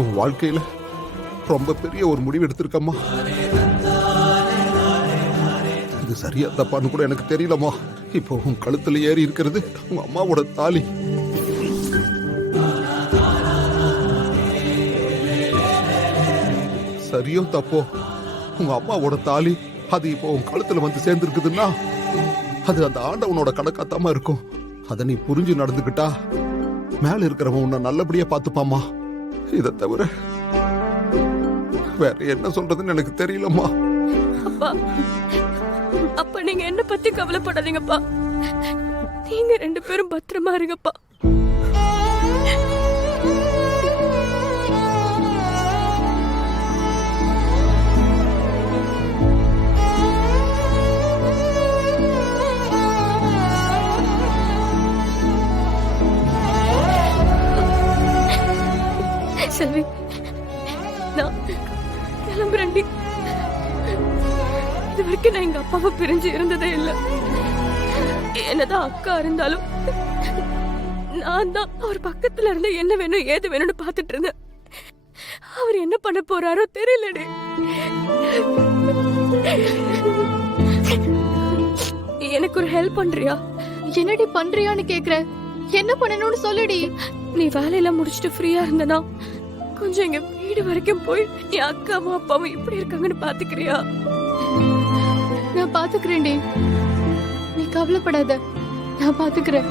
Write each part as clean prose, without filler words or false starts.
உன் வாழ்க்கையில ரொம்ப பெரிய ஒரு முடிவு எடுத்திருக்கம்மா. இது சரியா தப்பான்னு கூட எனக்கு தெரியலம்மா. இப்போ உன் கழுத்துல ஏறி இருக்கிறது உங்க அம்மாவோட தாலி. சரியோ தப்போ, உங்க அம்மாவோட தாலி அது இப்போ உன் கழுத்துல வந்து சேர்ந்துருக்குதுன்னா அது அந்த ஆண்டவனோட கணக்காத்தாம இருக்கும். அதை நீ புரிஞ்சு நடந்துக்கிட்டா மேல இருக்கிறவன் உன்னை நல்லபடியா பாத்துப்பாமா. இதை தவிர வேற என்ன சொல்றதுன்னு எனக்கு தெரியலம்மா. அப்பா, அப்பா நீங்க என்ன பத்தி கவலைப்படாதீங்கப்பா. நீங்க 2 பேரும் பத்திரமா இருங்கப்பா. செல்வி, நான் கிளம்புறேன்டி. இது வரைக்கும் நான் எங்க அப்பாவை பிரிஞ்சு இருந்ததே இல்லை. என்னதான் அக்கா இருந்தாலும் நான் தான் அவர் பக்கத்துல இருந்து என்ன வேணும் ஏது வேணும்னு பாத்துட்டு இருந்தேன். அவர் என்ன பண்ண போறாரோ தெரியலடி. எனக்கு ஒரு ஹெல்ப் பண்றியா? என்னடி பண்றியான்னு கேக்குற? என்ன பண்ணணும்னு சொல்லுடி. நீ வேலையெல்லாம் முடிச்சுட்டு ஃப்ரீயா இருந்தனா கொஞ்சம் எங்க வீடு வரைக்கும் போய் என் அக்காவும் அப்பாவும் எப்படி இருக்காங்கன்னு பாத்துக்கிறியா? நான் பாத்துக்கிறேன்டி, நீ கவலைப்படாத, நான் பாத்துக்கிறேன்.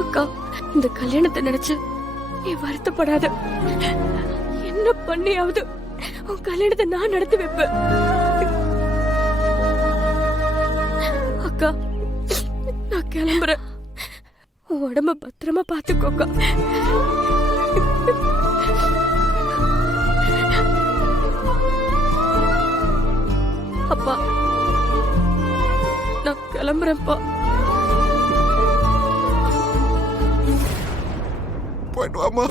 அக்கா, இந்த கல்யாணத்தை நினைச்சு நீ வருத்தப்படாத. என்ன பண்ணியாவது உன் கல்யாணத்தை நான் நடத்தி வைப்பேன். அக்கா, நான் கிளம்புறேன். உன் உடம்ப பத்திரமா பாத்துக்கோக்கா. அப்பா, நான் கிளம்புறேன்ப்பா. போயிட்டு வாமா.